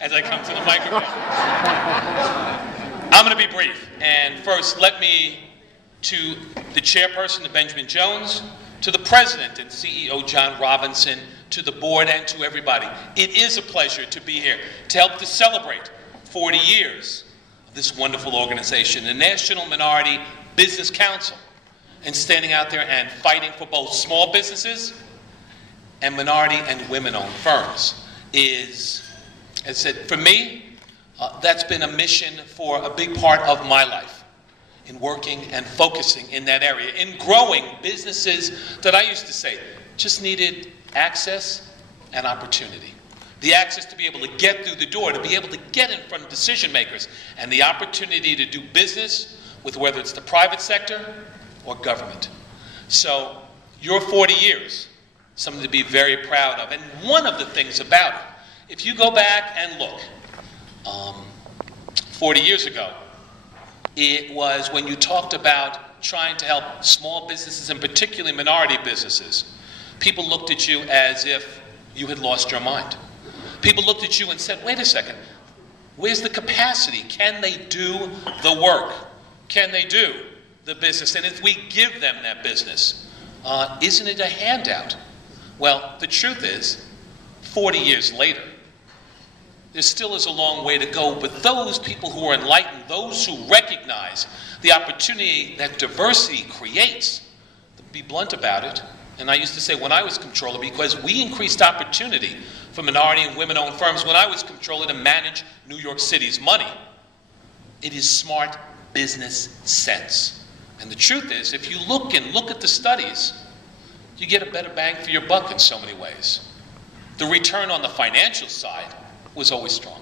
as I come to the microphone. I'm going to be brief. And first, let me, to the chairperson, to Benjamin Jones, to the president and CEO, John Robinson, to the board, and to everybody. It is a pleasure to be here to help to celebrate 40 years of this wonderful organization, the National Minority Business Council, and standing out there and fighting for both small businesses and minority and women-owned firms is, as I said, for me, that's been a mission for a big part of my life in working and focusing in that area, in growing businesses that I used to say just needed access and opportunity. The access to be able to get through the door, to be able to get in front of decision makers, and the opportunity to do business with whether it's the private sector or government. So your 40 years, something to be very proud of. And one of the things about it, if you go back and look, 40 years ago, it was when you talked about trying to help small businesses, and particularly minority businesses, people looked at you as if you had lost your mind. People looked at you and said, wait a second, where's the capacity? Can they do the work? Can they do the business? And if we give them that business, isn't it a handout? Well, the truth is, 40 years later, there still is a long way to go, but those people who are enlightened, those who recognize the opportunity that diversity creates, to be blunt about it, and I used to say when I was comptroller, because we increased opportunity for minority and women-owned firms when I was comptroller to manage New York City's money. It is smart business sense. And the truth is, if you look at the studies, you get a better bang for your buck in so many ways. The return on the financial side was always stronger.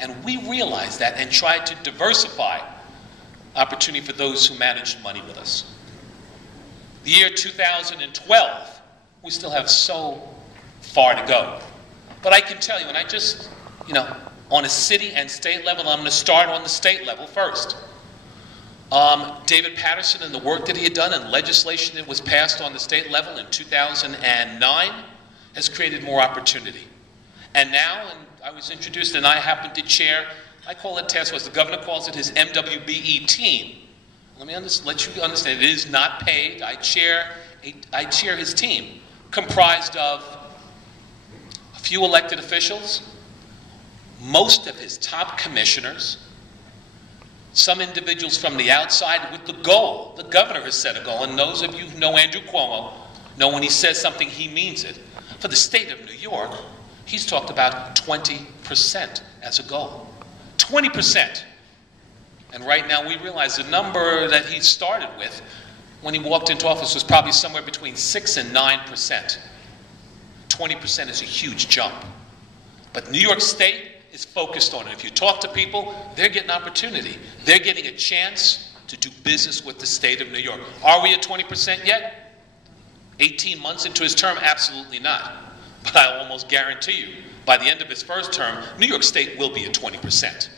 And we realized that and tried to diversify opportunity for those who managed money with us. The year 2012, we still have so far to go. But I can tell you, and I just, on a city and state level, I'm going to start on the state level first. David Patterson and the work that he had done and legislation that was passed on the state level in 2009 has created more opportunity. And now, and I was introduced and I happen to chair, I call it task force, the governor calls it his MWBE team. Let you understand, it is not paid. I chair his team, comprised of a few elected officials, most of his top commissioners, some individuals from the outside with the goal. The governor has set a goal, and those of you who know Andrew Cuomo know when he says something, he means it. For the state of New York, he's talked about 20% as a goal. 20%. And right now we realize the number that he started with when he walked into office was probably somewhere between 6 and 9%. 20% is a huge jump. But New York State is focused on it. If you talk to people, they're getting opportunity. They're getting a chance to do business with the state of New York. Are we at 20% yet? 18 months into his term? Absolutely not. But I almost guarantee you, by the end of his first term, New York State will be at 20%.